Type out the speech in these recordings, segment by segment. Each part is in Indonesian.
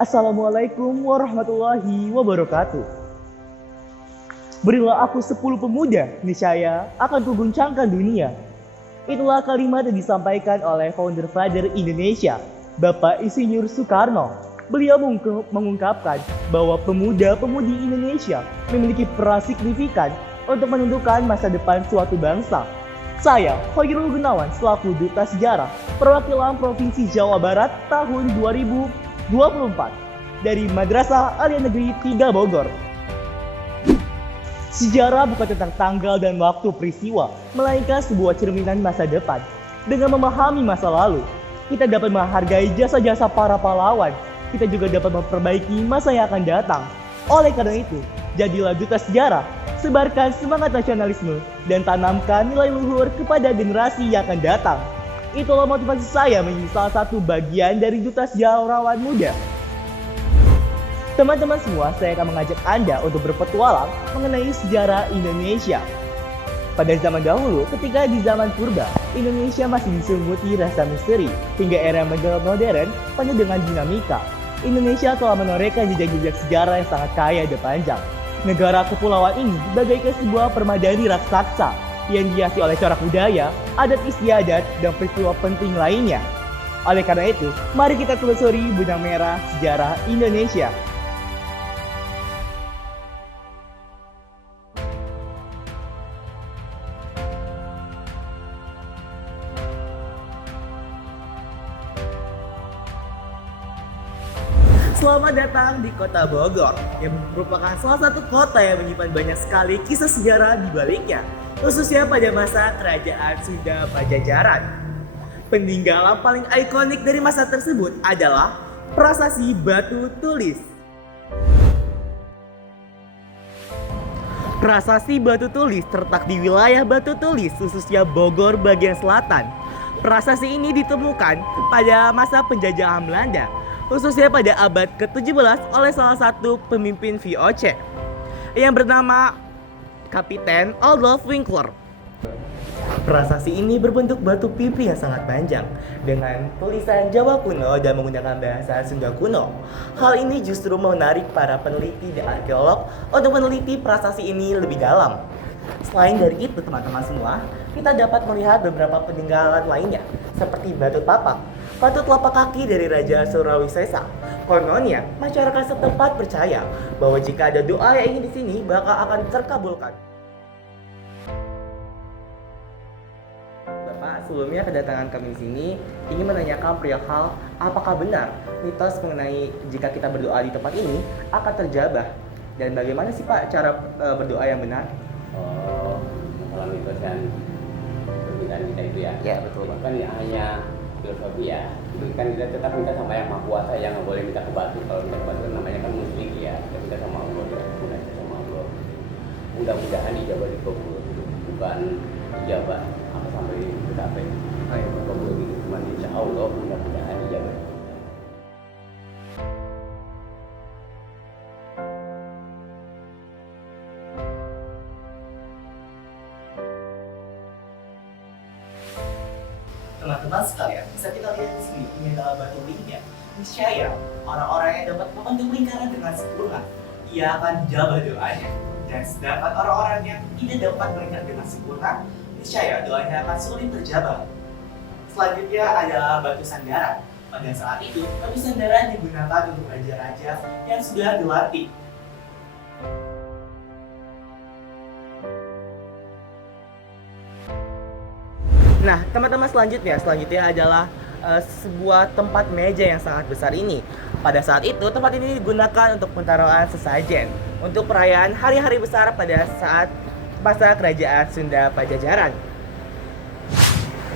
Assalamualaikum warahmatullahi wabarakatuh. Berilah aku 10 pemuda, niscaya akan kuguncangkan dunia. Itulah kalimat yang disampaikan oleh founder Father Indonesia, Bapak Insinyur Soekarno. Beliau mengungkapkan bahwa pemuda-pemudi Indonesia memiliki peran signifikan untuk menentukan masa depan suatu bangsa. Saya, Khairul Gunawan, selaku Duta Sejarah Perwakilan Provinsi Jawa Barat tahun 2024 dari Madrasah Alia Negeri 3 Bogor. Sejarah bukan tentang tanggal dan waktu peristiwa, melainkan sebuah cerminan masa depan. Dengan memahami masa lalu, kita dapat menghargai jasa-jasa para pahlawan. Kita juga dapat memperbaiki masa yang akan datang. Oleh karena itu, jadilah duta sejarah, sebarkan semangat nasionalisme, dan tanamkan nilai luhur kepada generasi yang akan datang. Itulah motivasi saya menjadi salah satu bagian dari duta sejarawan muda. Teman-teman semua, saya akan mengajak Anda untuk berpetualang mengenai sejarah Indonesia. Pada zaman dahulu, ketika di zaman purba, Indonesia masih diselimuti rasa misteri, hingga era modern penuh dengan dinamika. Indonesia telah menorehkan jejak-jejak sejarah yang sangat kaya dan panjang. Negara kepulauan ini bagaikan sebuah permadani raksasa yang dihiasi oleh corak budaya, adat istiadat, dan peristiwa penting lainnya. Oleh karena itu, mari kita telusuri benang merah sejarah Indonesia. Selamat datang di kota Bogor, yang merupakan salah satu kota yang menyimpan banyak sekali kisah sejarah di baliknya, khususnya pada masa kerajaan Sunda Pajajaran. Peninggalan paling ikonik dari masa tersebut adalah Prasasti Batu Tulis. Prasasti Batu Tulis terletak di wilayah Batu Tulis, khususnya Bogor bagian selatan. Prasasti ini ditemukan pada masa penjajahan Belanda, khususnya pada abad ke-17 oleh salah satu pemimpin VOC yang bernama Kapiten Adolf Winkler. Prasasti ini berbentuk batu pipi yang sangat panjang dengan tulisan Jawa kuno dan menggunakan bahasa Sunda kuno. Hal ini justru menarik para peneliti dan arkeolog untuk meneliti prasasti ini lebih dalam. Selain dari itu, teman-teman semua, kita dapat melihat beberapa peninggalan lainnya seperti batu tapak, batu telapak kaki dari Raja Surawisesa. Kononnya, masyarakat setempat percaya bahwa jika ada doa yang ingin di sini bakal akan terkabulkan. Bapak, sebelumnya kedatangan kami di sini ingin menanyakan perihal apakah benar mitos mengenai jika kita berdoa di tempat ini akan terjabah, dan bagaimana sih Pak cara berdoa yang benar? Oh, kalau mitos kan perbedaan kita itu ya. Ya, betul Pak. Kan ya hanya filosofi ya. Itu kan kita tetap minta sama yang Maha Kuasa, yang nggak boleh minta ke batu. Kalau minta ke batu kan namanya kan musyrik ya. Kita minta sama Allah, kita minta sama Allah. Mudah-mudahan dijabah dikabul. Bukan dijabah apa sampai tercapai. Kayak dikabul gitu. Cuma insya Allah mudah-mudahan dijabah. Teman-teman sekalian, bisa kita lihat di sini peninggalan batu linknya. Niscaya orang-orang yang dapat membentuk lingkaran dengan sempurna, ia akan dijabah doanya. Dan sedangkan orang-orang yang tidak dapat melingkar dengan sempurna, niscaya doanya akan sulit terjabah. Selanjutnya adalah batu sandaran. Pada saat itu, batu sandaran digunakan untuk raja-raja yang sudah dilatih. Nah, teman-teman, selanjutnya adalah sebuah tempat meja yang sangat besar ini. Pada saat itu, tempat ini digunakan untuk pentaruhan sesajen untuk perayaan hari-hari besar pada saat masa kerajaan Sunda Pajajaran.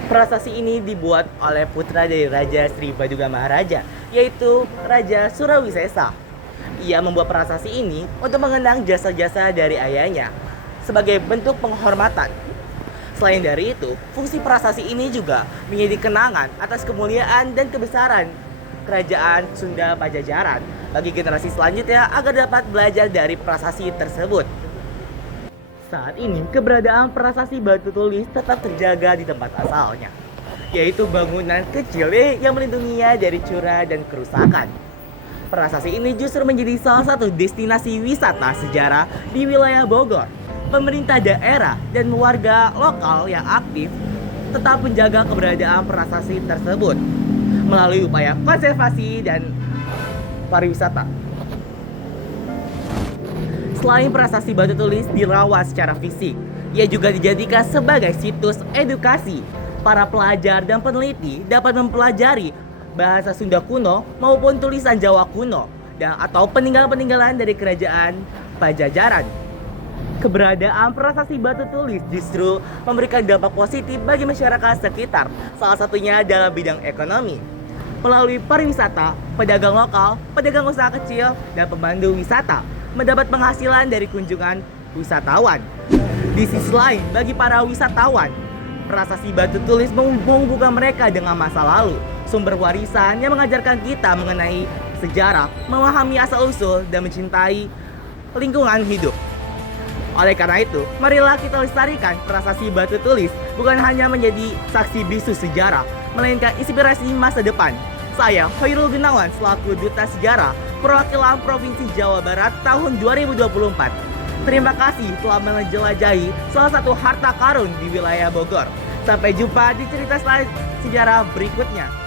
Prasasti ini dibuat oleh putra dari Raja Sri Baduga Maharaja, yaitu Raja Surawisesa. Ia membuat prasasti ini untuk mengenang jasa-jasa dari ayahnya sebagai bentuk penghormatan. Selain dari itu, fungsi prasasti ini juga menjadi kenangan atas kemuliaan dan kebesaran kerajaan Sunda Pajajaran bagi generasi selanjutnya agar dapat belajar dari prasasti tersebut. Saat ini, keberadaan prasasti Batu Tulis tetap terjaga di tempat asalnya, yaitu bangunan kecil yang melindunginya dari curah dan kerusakan. Prasasti ini justru menjadi salah satu destinasi wisata sejarah di wilayah Bogor. Pemerintah daerah dan warga lokal yang aktif tetap menjaga keberadaan prasasti tersebut melalui upaya konservasi dan pariwisata. Selain prasasti batu tulis dirawat secara fisik, ia juga dijadikan sebagai situs edukasi. Para pelajar dan peneliti dapat mempelajari bahasa Sunda kuno maupun tulisan Jawa kuno atau peninggalan-peninggalan dari kerajaan Pajajaran. Keberadaan prasasti batu tulis justru memberikan dampak positif bagi masyarakat sekitar, salah satunya dalam bidang ekonomi. Melalui pariwisata, pedagang lokal, pedagang usaha kecil, dan pemandu wisata mendapat penghasilan dari kunjungan wisatawan. Di sisi lain, bagi para wisatawan, prasasti batu tulis menghubungkan mereka dengan masa lalu, sumber warisan yang mengajarkan kita mengenai sejarah, memahami asal-usul, dan mencintai lingkungan hidup. Oleh karena itu, marilah kita lestarikan prasasti batu tulis bukan hanya menjadi saksi bisu sejarah, melainkan inspirasi masa depan. Saya, Khairul Gunawan, selaku Duta Sejarah Perwakilan Provinsi Jawa Barat tahun 2024. Terima kasih telah menjelajahi salah satu harta karun di wilayah Bogor. Sampai jumpa di cerita sejarah berikutnya.